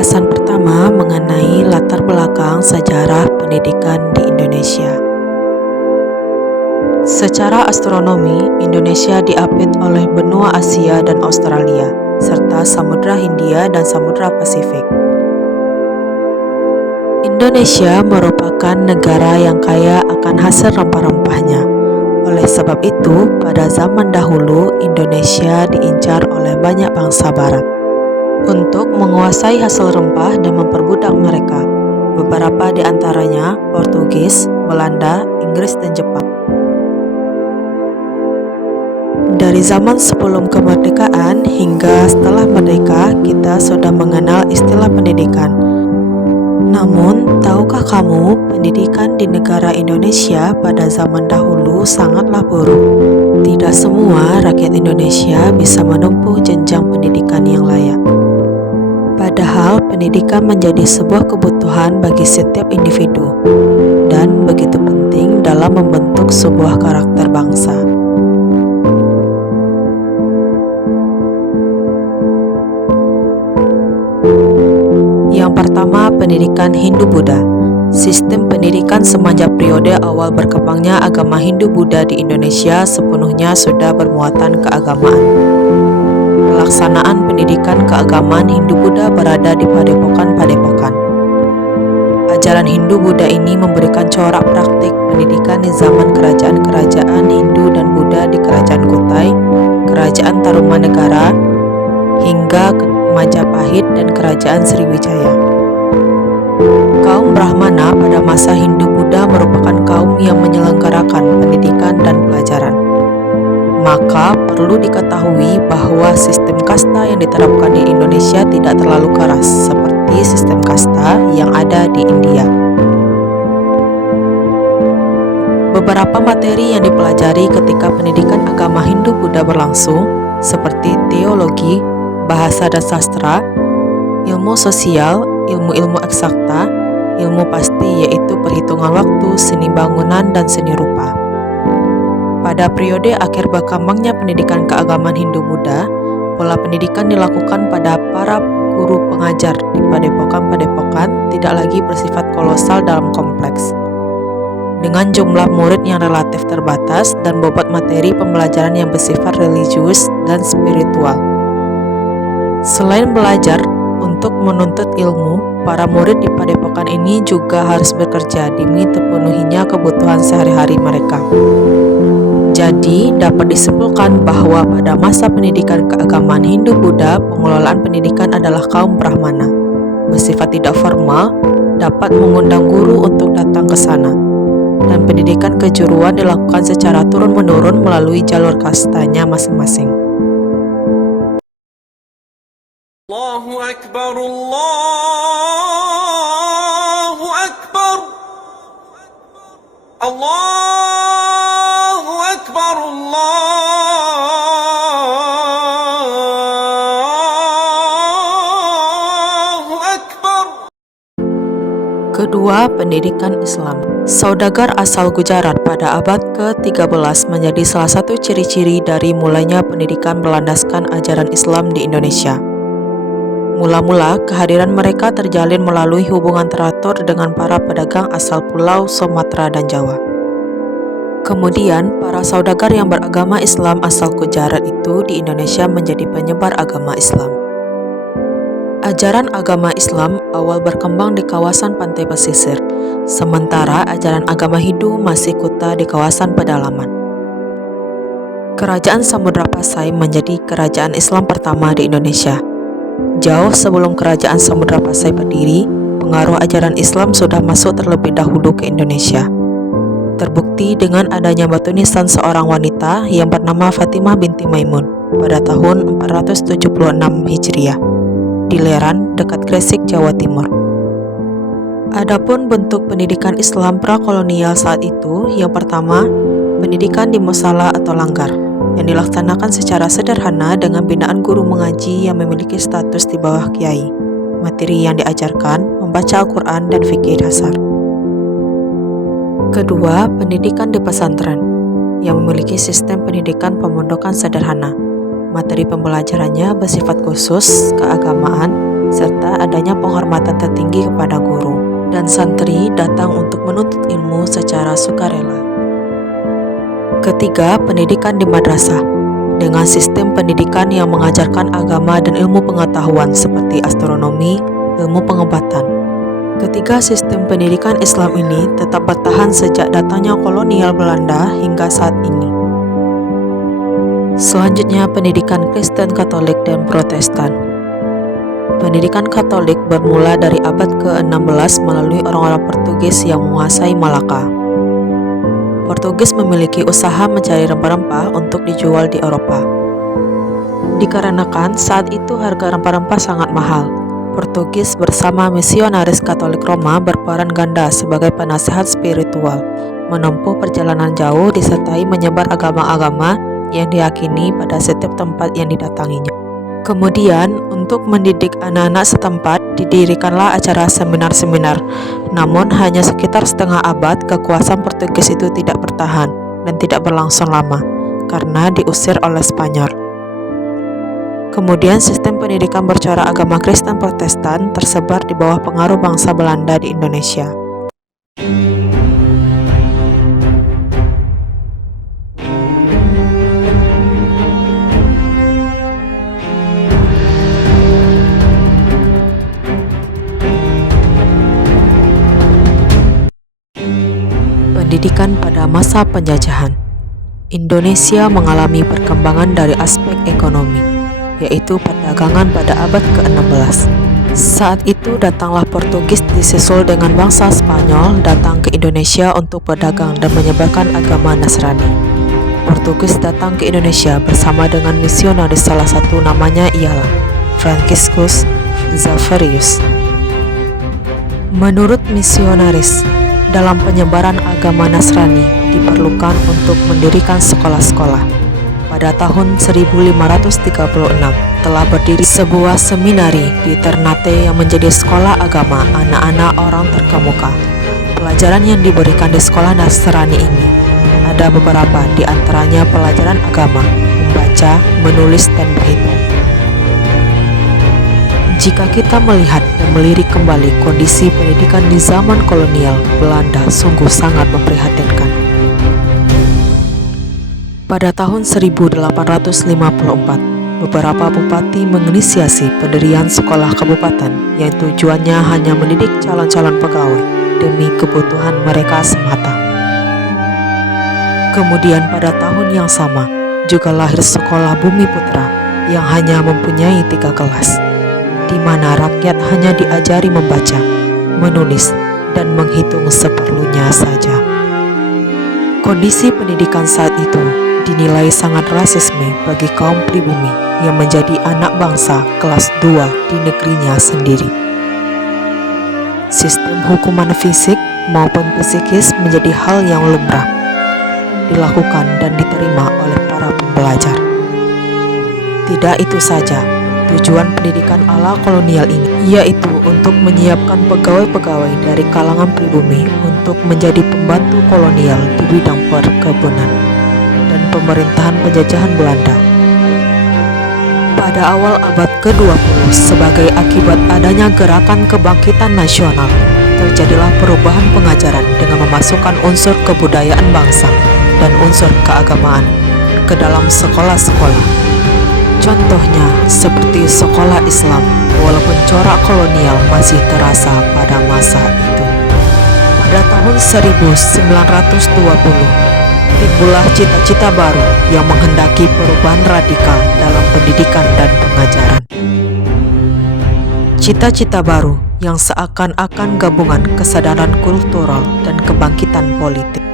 Pembahasan pertama mengenai latar belakang sejarah pendidikan di Indonesia. Secara astronomi, Indonesia diapit oleh benua Asia dan Australia, serta Samudra Hindia dan Samudra Pasifik. Indonesia merupakan negara yang kaya akan hasil rempah-rempahnya. Oleh sebab itu, pada zaman dahulu, Indonesia diincar oleh banyak bangsa barat untuk menguasai hasil rempah dan memperbudak mereka. Beberapa di antaranya Portugis, Belanda, Inggris, dan Jepang. Dari zaman sebelum kemerdekaan hingga setelah merdeka, kita sudah mengenal istilah pendidikan. Namun, tahukah kamu, pendidikan di negara Indonesia pada zaman dahulu sangatlah buruk. Tidak semua rakyat Indonesia bisa menempuh jenjang pendidikan yang layak. Padahal pendidikan menjadi sebuah kebutuhan bagi setiap individu dan begitu penting dalam membentuk sebuah karakter bangsa. Yang pertama, pendidikan Hindu-Buddha. Sistem pendidikan semenjak periode awal berkembangnya agama Hindu-Buddha di Indonesia sepenuhnya sudah bermuatan keagamaan. Pelaksanaan pendidikan keagamaan Hindu-Buddha berada di padepokan-padepokan. Ajaran Hindu-Buddha ini memberikan corak praktik pendidikan di zaman kerajaan-kerajaan Hindu dan Buddha di Kerajaan Kutai, Kerajaan Tarumanegara, hingga Majapahit dan Kerajaan Sriwijaya. Kaum Brahmana pada masa Hindu-Buddha merupakan kaum yang menyelenggarakan pendidikan dan pelajaran. Maka perlu diketahui bahwa sistem kasta yang diterapkan di Indonesia tidak terlalu keras seperti sistem kasta yang ada di India. Beberapa materi yang dipelajari ketika pendidikan agama Hindu-Buddha berlangsung seperti teologi, bahasa dan sastra, ilmu sosial, ilmu-ilmu eksakta, ilmu pasti yaitu perhitungan waktu, seni bangunan, dan seni rupa. Pada periode akhir berkembangnya pendidikan keagamaan Hindu-Buddha, pola pendidikan dilakukan pada para guru pengajar di padepokan-padepokan tidak lagi bersifat kolosal dalam kompleks, dengan jumlah murid yang relatif terbatas dan bobot materi pembelajaran yang bersifat religius dan spiritual. Selain belajar untuk menuntut ilmu, para murid di padepokan ini juga harus bekerja demi terpenuhinya kebutuhan sehari-hari mereka. Jadi, dapat disimpulkan bahwa pada masa pendidikan keagamaan Hindu-Buddha, pengelolaan pendidikan adalah kaum Brahmana. Bersifat tidak formal, dapat mengundang guru untuk datang ke sana. Dan pendidikan kejuruan dilakukan secara turun-menurun melalui jalur kastanya masing-masing. Allahu Akbar, Allahu Akbar, Allahu Akbar, Allahu Akbar. Kedua, pendidikan Islam. Saudagar asal Gujarat pada abad ke-13 menjadi salah satu ciri-ciri dari mulainya pendidikan berlandaskan ajaran Islam di Indonesia. Mula-mula, kehadiran mereka terjalin melalui hubungan teratur dengan para pedagang asal pulau Sumatera dan Jawa. Kemudian, para saudagar yang beragama Islam asal Gujarat itu di Indonesia menjadi penyebar agama Islam. Ajaran agama Islam awal berkembang di kawasan pantai pesisir, sementara ajaran agama Hindu masih kuta di kawasan pedalaman. Kerajaan Samudra Pasai menjadi kerajaan Islam pertama di Indonesia. Jauh sebelum kerajaan Samudra Pasai berdiri, pengaruh ajaran Islam sudah masuk terlebih dahulu ke Indonesia. Terbukti dengan adanya batu nisan seorang wanita yang bernama Fatimah binti Maimun pada tahun 476 Hijriah di Leran, dekat Gresik, Jawa Timur. Adapun bentuk pendidikan Islam prakolonial saat itu, yang pertama, pendidikan di musala atau langgar, yang dilaksanakan secara sederhana dengan binaan guru mengaji yang memiliki status di bawah kiai. Materi yang diajarkan membaca Al-Quran dan fikih dasar. Kedua, pendidikan di pesantren, yang memiliki sistem pendidikan pemondokan sederhana. Materi pembelajarannya bersifat khusus, keagamaan, serta adanya penghormatan tertinggi kepada guru, dan santri datang untuk menuntut ilmu secara sukarela. Ketiga, pendidikan di madrasah, dengan sistem pendidikan yang mengajarkan agama dan ilmu pengetahuan seperti astronomi, ilmu pengobatan. Ketiga sistem pendidikan Islam ini tetap bertahan sejak datangnya kolonial Belanda hingga saat ini. Selanjutnya, pendidikan Kristen Katolik dan Protestan. Pendidikan Katolik bermula dari abad ke-16 melalui orang-orang Portugis yang menguasai Malaka. Portugis memiliki usaha mencari rempah-rempah untuk dijual di Eropa. Dikarenakan saat itu harga rempah-rempah sangat mahal, Portugis bersama misionaris Katolik Roma berperan ganda sebagai penasehat spiritual, menempuh perjalanan jauh disertai menyebar agama-agama yang diyakini pada setiap tempat yang didatanginya. Kemudian, untuk mendidik anak-anak setempat, didirikanlah acara seminar-seminar. Namun, hanya sekitar setengah abad, kekuasaan Portugis itu tidak bertahan dan tidak berlangsung lama, karena diusir oleh Spanyol. Kemudian sistem pendidikan bercorak agama Kristen Protestan tersebar di bawah pengaruh bangsa Belanda di Indonesia. Pendidikan pada masa penjajahan. Indonesia mengalami perkembangan dari aspek ekonomi, yaitu perdagangan pada abad ke-16. Saat itu datanglah Portugis disusul dengan bangsa Spanyol datang ke Indonesia untuk berdagang dan menyebarkan agama Nasrani. Portugis datang ke Indonesia bersama dengan misionaris, salah satu namanya ialah Franciscus Xaverius. Menurut misionaris, dalam penyebaran agama Nasrani diperlukan untuk mendirikan sekolah-sekolah. Pada tahun 1536 telah berdiri sebuah seminari di Ternate yang menjadi sekolah agama anak-anak orang terkemuka. Pelajaran yang diberikan di sekolah Nasrani ini ada beberapa, di antaranya pelajaran agama, membaca, menulis, dan berhitung. Jika kita melihat dan melirik kembali kondisi pendidikan di zaman kolonial Belanda, sungguh sangat memprihatinkan. Pada tahun 1854, beberapa bupati menginisiasi pendirian sekolah kabupaten yang tujuannya hanya mendidik calon-calon pegawai demi kebutuhan mereka semata. Kemudian pada tahun yang sama juga lahir sekolah Bumi Putra yang hanya mempunyai 3 kelas, di mana rakyat hanya diajari membaca, menulis, dan menghitung seperlunya saja. Kondisi pendidikan saat itu dinilai sangat rasisme bagi kaum pribumi yang menjadi anak bangsa kelas 2 di negerinya sendiri. Sistem hukuman fisik maupun psikis menjadi hal yang lumrah dilakukan dan diterima oleh para pembelajar. Tidak itu saja, tujuan pendidikan ala kolonial ini yaitu untuk menyiapkan pegawai-pegawai dari kalangan pribumi untuk menjadi pembantu kolonial di bidang perkebunan dan pemerintahan penjajahan Belanda. Pada awal abad ke-20, sebagai akibat adanya gerakan kebangkitan nasional, terjadilah perubahan pengajaran dengan memasukkan unsur kebudayaan bangsa dan unsur keagamaan ke dalam sekolah-sekolah. Contohnya seperti sekolah Islam, walaupun corak kolonial masih terasa pada masa itu. Pada tahun 1920, timbullah cita-cita baru yang menghendaki perubahan radikal dalam pendidikan dan pengajaran. Cita-cita baru yang seakan-akan gabungan kesadaran kultural dan kebangkitan politik.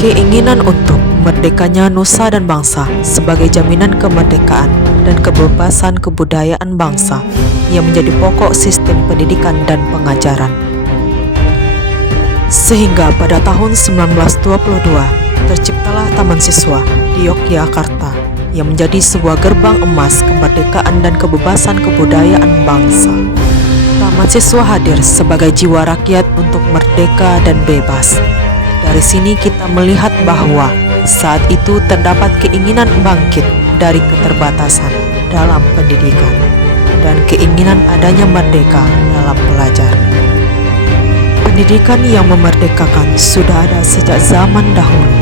Keinginan untuk merdekanya nusa dan bangsa sebagai jaminan kemerdekaan dan kebebasan kebudayaan bangsa yang menjadi pokok sistem pendidikan dan pengajaran. Sehingga pada tahun 1922 terciptalah Taman Siswa di Yogyakarta yang menjadi sebuah gerbang emas kemerdekaan dan kebebasan kebudayaan bangsa. Taman Siswa hadir sebagai jiwa rakyat untuk merdeka dan bebas. Dari sini kita melihat bahwa saat itu terdapat keinginan bangkit dari keterbatasan dalam pendidikan. dan keinginan adanya merdeka dalam belajar. Pendidikan yang memerdekakan sudah ada sejak zaman dahulu,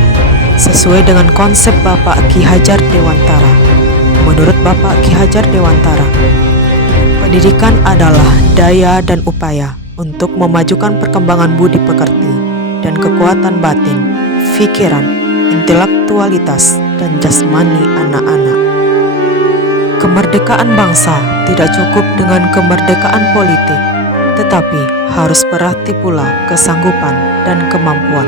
sesuai dengan konsep Bapak Ki Hajar Dewantara. Menurut Bapak Ki Hajar Dewantara, pendidikan adalah daya dan upaya untuk memajukan perkembangan budi pekerti dan kekuatan batin, pikiran, intelektualitas, dan jasmani anak-anak. Kemerdekaan bangsa tidak cukup dengan kemerdekaan politik, tetapi harus berarti pula kesanggupan dan kemampuan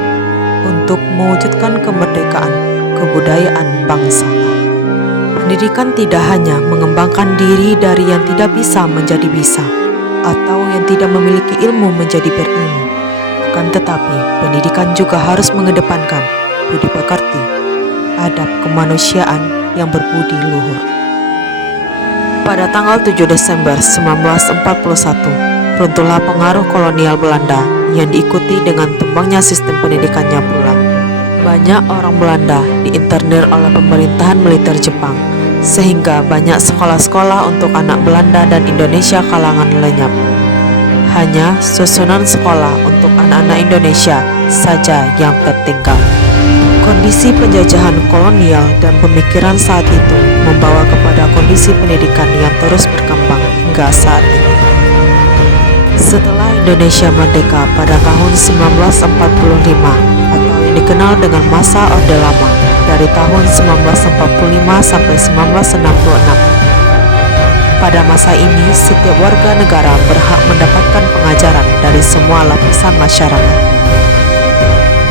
untuk mewujudkan kemerdekaan kebudayaan bangsa. Pendidikan tidak hanya mengembangkan diri dari yang tidak bisa menjadi bisa, atau yang tidak memiliki ilmu menjadi berilmu. Akan tetapi, pendidikan juga harus mengedepankan budi pekerti, adab kemanusiaan yang berbudi luhur. Pada tanggal 7 Desember 1941, runtuhlah pengaruh kolonial Belanda yang diikuti dengan tumbangnya sistem pendidikannya pula. Banyak orang Belanda diinternir oleh pemerintahan militer Jepang, sehingga banyak sekolah-sekolah untuk anak Belanda dan Indonesia kalangan lenyap. Hanya susunan sekolah untuk anak-anak Indonesia saja yang tertinggal. Kondisi penjajahan kolonial dan pemikiran saat itu membawa kepada kondisi pendidikan yang terus berkembang hingga saat ini. Setelah Indonesia merdeka pada tahun 1945 atau yang dikenal dengan masa Orde Lama dari tahun 1945 sampai 1966. Pada masa ini, setiap warga negara berhak mendapatkan pengajaran dari semua lapisan masyarakat.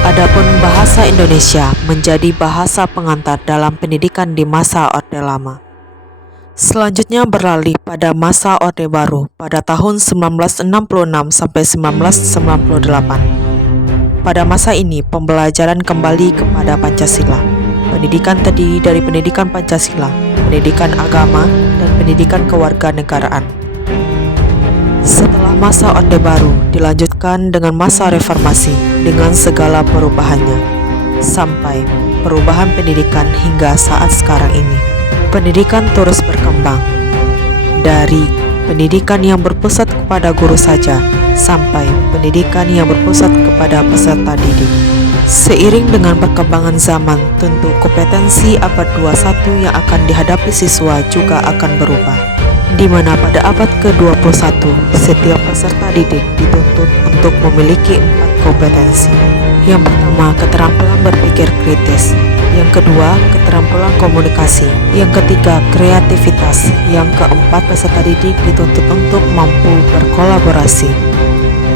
Adapun bahasa Indonesia menjadi bahasa pengantar dalam pendidikan di masa Orde Lama. Selanjutnya beralih pada masa Orde Baru pada tahun 1966 sampai 1998. Pada masa ini, pembelajaran kembali kepada Pancasila. Pendidikan terdiri dari pendidikan Pancasila, pendidikan agama, dan pendidikan kewarganegaraan. Setelah masa Orde Baru dilanjutkan dengan masa reformasi dengan segala perubahannya, sampai perubahan pendidikan hingga saat sekarang ini. Pendidikan terus berkembang, dari pendidikan yang berpusat kepada guru saja, sampai pendidikan yang berpusat kepada peserta didik. Seiring dengan perkembangan zaman, tentu kompetensi abad 21 yang akan dihadapi siswa juga akan berubah, di mana pada abad ke-21 setiap peserta didik dituntut untuk memiliki 4 kompetensi. Yang pertama, keterampilan berpikir kritis. Yang kedua, keterampilan komunikasi. Yang ketiga, kreativitas. Yang keempat, peserta didik dituntut untuk mampu berkolaborasi.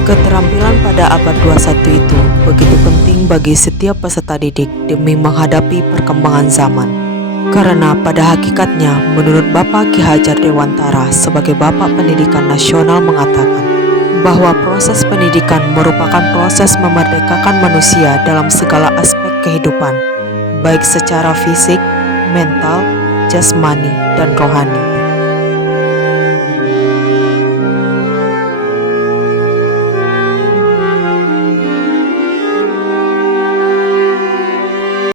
Keterampilan pada abad 21 itu begitu penting bagi setiap peserta didik demi menghadapi perkembangan zaman. Karena pada hakikatnya, menurut Bapak Ki Hajar Dewantara sebagai Bapak Pendidikan Nasional mengatakan bahwa proses pendidikan merupakan proses memerdekakan manusia dalam segala aspek kehidupan, baik secara fisik, mental, jasmani, dan rohani.